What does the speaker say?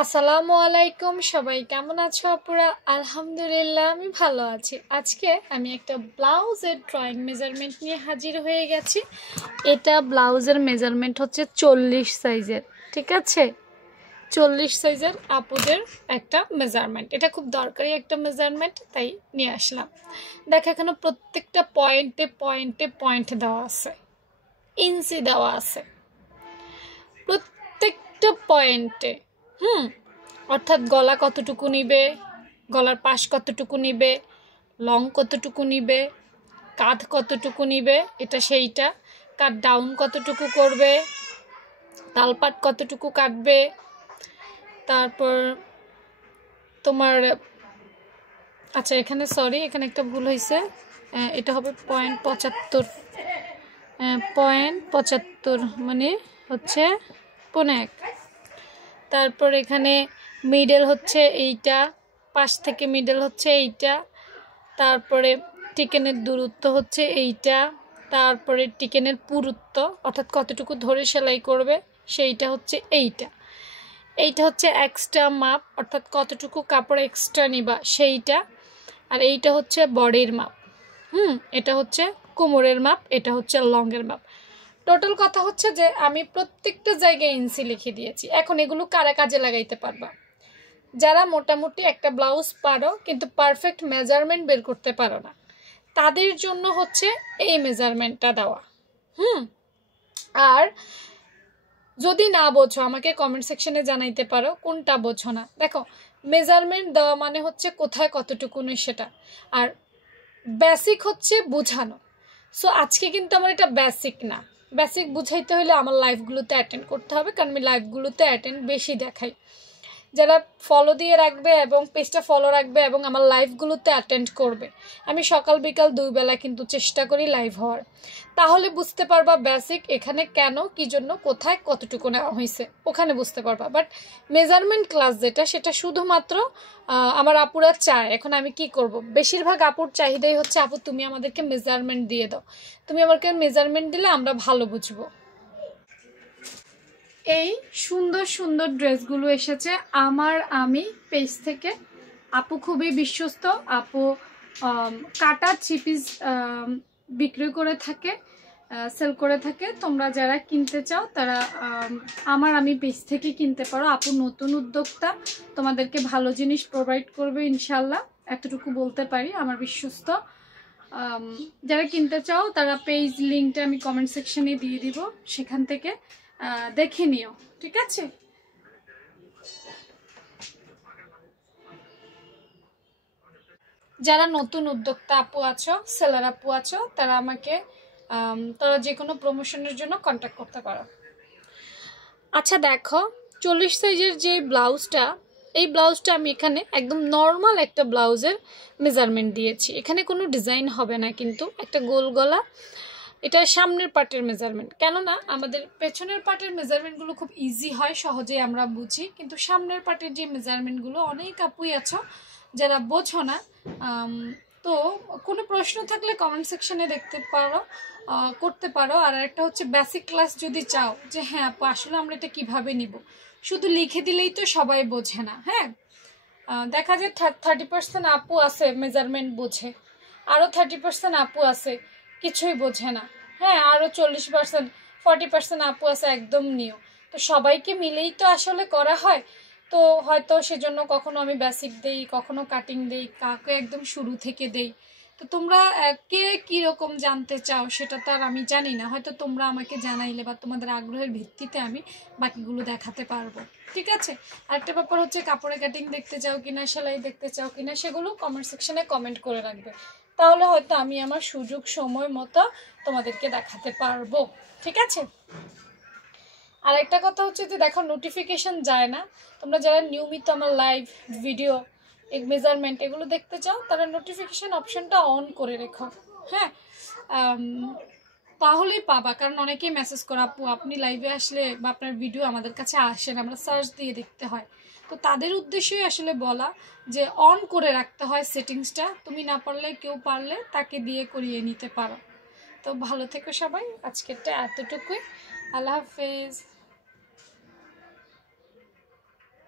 আসসালামু আলাইকুম, সবাই কেমন আছো আপুরা? আলহামদুলিল্লাহ আমি ভালো আছি। আজকে আমি একটা ব্লাউজের ড্রয়িং মেজারমেন্ট নিয়ে হাজির হয়ে গেছি। এটা ব্লাউজের মেজারমেন্ট হচ্ছে 40 সাইজের, ঠিক আছে? 40 সাইজের আপুদের একটা মেজারমেন্ট, এটা খুব দরকারি একটা মেজারমেন্ট, তাই নিয়ে আসলাম। দেখো এখানে প্রত্যেকটা পয়েন্টে পয়েন্টে পয়েন্ট দেওয়া আছে, ইঞ্চি দেওয়া আছে প্রত্যেকটা পয়েন্টে। অর্থাৎ গলা কতটুকু নিবে, গলার পাশ কতটুকু নিবে, লং কতটুকু নিবে, কাঁধ কতটুকু নিবে, এটা সেইটা। কাট ডাউন কতটুকু করবে, তালপাট কতটুকু কাটবে, তারপর তোমার আচ্ছা এখানে সরি, এখানে একটা ভুল হয়েছে, এটা হবে 0.75, 0.75 মানে হচ্ছে 1.5। তারপর এখানে মিডল হচ্ছে এইটা, পাশ থেকে মিডল হচ্ছে এইটা। তারপরে টিকেনের দূরত্ব হচ্ছে এইটা। তারপরে টিকেনের পুরুত্ব অর্থাৎ কতটুকু ধরে সেলাই করবে সেইটা হচ্ছে এইটা। এইটা হচ্ছে এক্সট্রা মাপ, অর্থাৎ কতটুকু কাপড় এক্সট্রা নিবা সেইটা। আর এইটা হচ্ছে বডির মাপ, এটা হচ্ছে কোমরের মাপ, এটা হচ্ছে লংয়ের মাপ। টোটাল কথা হচ্ছে যে আমি প্রত্যেকটা জায়গায় ইঞ্চি লিখে দিয়েছি। এখন এগুলো কারা কাজে লাগাইতে পারবা? যারা মোটামুটি একটা ব্লাউজ পারো কিন্তু পারফেক্ট মেজারমেন্ট বের করতে পারো না, তাদের জন্য হচ্ছে এই মেজারমেন্টটা দেওয়া। আর যদি না বোঝো আমাকে কমেন্ট সেকশনে জানাইতে পারো কোনটা বোঝো না। দেখো মেজারমেন্ট দেওয়া মানে হচ্ছে কোথায় কতটুকু নেই সেটা, আর বেসিক হচ্ছে বোঝানো। সো আজকে কিন্তু আমার এটা বেসিক না, বেসিক বুঝাইতে হলে আমার লাইভগুলোতে অ্যাটেন্ড করতে হবে, কারণ আমি লাইভগুলোতে অ্যাটেন্ড বেশি দেখাই। যারা ফলো দিয়ে রাখবে এবং পেজটা ফলো রাখবে এবং আমার লাইভগুলোতে অ্যাটেন্ড করবে, আমি সকাল বিকাল 2 বেলা কিন্তু চেষ্টা করি লাইভ হওয়ার, তাহলে বুঝতে পারবা বেসিক এখানে কেন, কি জন্য, কোথায় কতটুকু নেওয়া হয়েছে, ওখানে বুঝতে পারবা। বাট মেজারমেন্ট ক্লাস যেটা, সেটা শুধুমাত্র আমার আপুরা চায়। এখন আমি কি করব, বেশিরভাগ আপুর চাহিদাই হচ্ছে আপু তুমি আমাদেরকে মেজারমেন্ট দিয়ে দাও, তুমি আমাকে মেজারমেন্ট দিলে আমরা ভালো বুঝবো। এই সুন্দর সুন্দর ড্রেসগুলো এসেছে আমার আমি পেজ থেকে। আপু খুবই বিশ্বস্ত, আপু কাটা চিপিস বিক্রি করে থাকে, সেল করে থাকে। তোমরা যারা কিনতে চাও তারা আমার আমি পেজ থেকে কিনতে পারো। আপু নতুন উদ্যোক্তা, তোমাদেরকে ভালো জিনিস প্রোভাইড করবে ইনশাল্লাহ, এতটুকু বলতে পারি, আমার বিশ্বস্ত। যারা কিনতে চাও তারা পেজ লিঙ্কটা আমি কমেন্ট সেকশনে দিয়ে দিব, সেখান থেকে দেখে নিও, ঠিক আছে? যারা নতুন উদ্যোক্তা আপু আছো, সেলার আপু আছো, তারা আমাকে তারা যে কোনো প্রমোশনের জন্য কন্ট্যাক্ট করতে পারো। আচ্ছা দেখো 40 সাইজের যে ব্লাউজটা, এই ব্লাউজটা আমি এখানে একদম নর্মাল একটা ব্লাউজের মেজারমেন্ট দিয়েছি। এখানে কোনো ডিজাইন হবে না, কিন্তু একটা গোল গলা, এটা সামনের পার্টের মেজারমেন্ট। কেননা আমাদের পেছনের পার্টের মেজারমেন্টগুলো খুব ইজি হয়, সহজেই আমরা বুঝি, কিন্তু সামনের পার্টের যে মেজারমেন্টগুলো অনেক আপুই আছো যারা বোঝো না। তো কোনো প্রশ্ন থাকলে কমেন্ট সেকশনে দেখতে পারো, করতে পারো। আর একটা হচ্ছে বেসিক ক্লাস যদি চাও, যে হ্যাঁ আপু আসলে আমরা এটা কীভাবে নিব, শুধু লিখে দিলেই তো সবাই বোঝে না। হ্যাঁ, দেখা যায় 30% আপু আছে মেজারমেন্ট বোঝে, আরও 30% আপু আছে কিছুই বোঝে না। হ্যাঁ, আরও 40% 40% আপু আছে একদম নিউ। তো সবাইকে মিলেই তো আসলে করা হয়। তো হয়তো সেজন্য কখনো আমি বেসিক দেই, কখনো কাটিং দেই, কাউকে একদম শুরু থেকে দেই। তো তোমরা কে কীরকম জানতে চাও সেটা তো আর আমি জানি না, হয়তো তোমরা আমাকে জানাইলে বা তোমাদের আগ্রহের ভিত্তিতে আমি বাকিগুলো দেখাতে পারবো, ঠিক আছে? আরেকটা ব্যাপার হচ্ছে কাপড়ে কাটিং দেখতে চাও কিনা, সেলাই দেখতে চাও কিনা, সেগুলো কমেন্ট সেকশনে কমেন্ট করে রাখবে, তাহলে হয়তো আমি আমার সুযোগ সময় মতো তোমাদেরকে দেখাতে পারবো, ঠিক আছে? আর একটা কথা হচ্ছে যে দেখো নোটিফিকেশন যায় না, তোমরা যারা নিয়মিত আমার লাইভ ভিডিও মেজারমেন্ট এগুলো দেখতে চাও তারা নোটিফিকেশন অপশনটা অন করে রেখো। হ্যাঁ, তাহলেই পাবা, কারণ অনেকেই মেসেজ করে আপু আপনি লাইভে আসলে বা আপনার ভিডিও আমাদের কাছে আসে না, আমরা সার্চ দিয়ে দেখতে হয়। তো তাদের উদ্দেশ্যই আসলে বলা যে অন করে রাখতে হয় সেটিংসটা, তুমি না পারলে কেউ পারলে তাকে দিয়ে করিয়ে নিতে পারো। তো ভালো থেকো সবাই, আজকেরটা এতটুকুই, আল্লাহ হাফেজ।